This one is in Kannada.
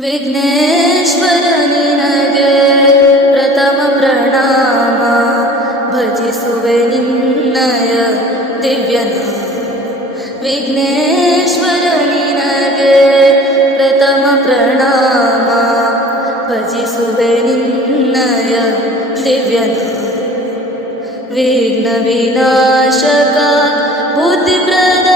ವಿಘ್ನೇಶ್ವರ ನಿನಗೆ ಪ್ರಥಮ ಪ್ರಣಾಮ, ಭಜಿಸುವೆ ನಿನ್ನಯ ದಿವ್ಯನಾಮ. ವಿಘ್ನೇಶ್ವರ ನಿನಗೆ ಪ್ರಥಮ ಪ್ರಣಾಮ, ಭಜಿಸುವೆ ನಿನ್ನಯ ದಿವ್ಯನಾಮ. ವಿಘ್ನ ವಿನಾಶಕ ಬುದ್ಧಿಪ್ರದ